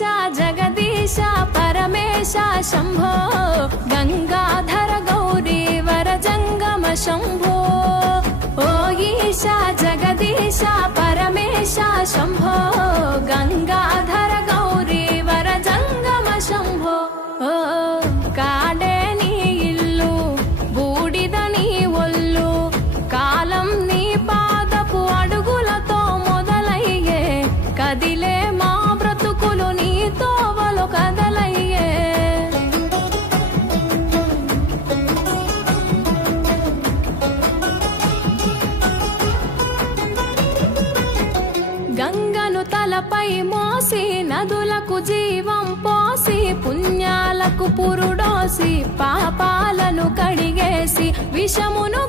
జగదీశ పరమేశ శంభో గంగాధర గౌరీ వర జంగమ శంభో ఓ ఈశా జగదీశ పరమేశ శంభో గంగాధర గౌరీ వర జంగమ శంభో ఓ కాడే నీ ఇల్లు బూడిద నీ ఒళ్ళు కాలం నీ పాదపు అడుగులతో మొదలయ్యే కదిలే మా బ్రతుకులు నీ తోవలు కదలయ్యే గంగను తలపై మోసి నదులకు జీవం పోసి పుణ్యాలకు పురుడోసి పాపాలను కడిగేసి విషమును